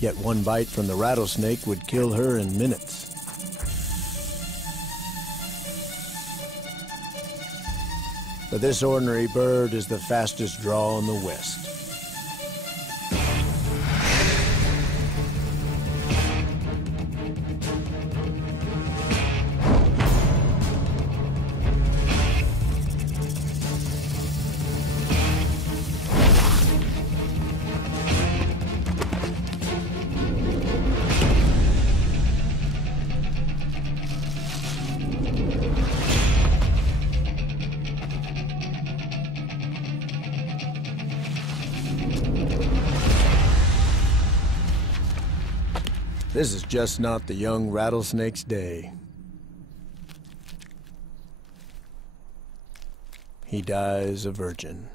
Yet one bite from the rattlesnake would kill her in minutes. But this ordinary bird is the fastest draw in the West. This is just not the young rattlesnake's day. He dies a virgin.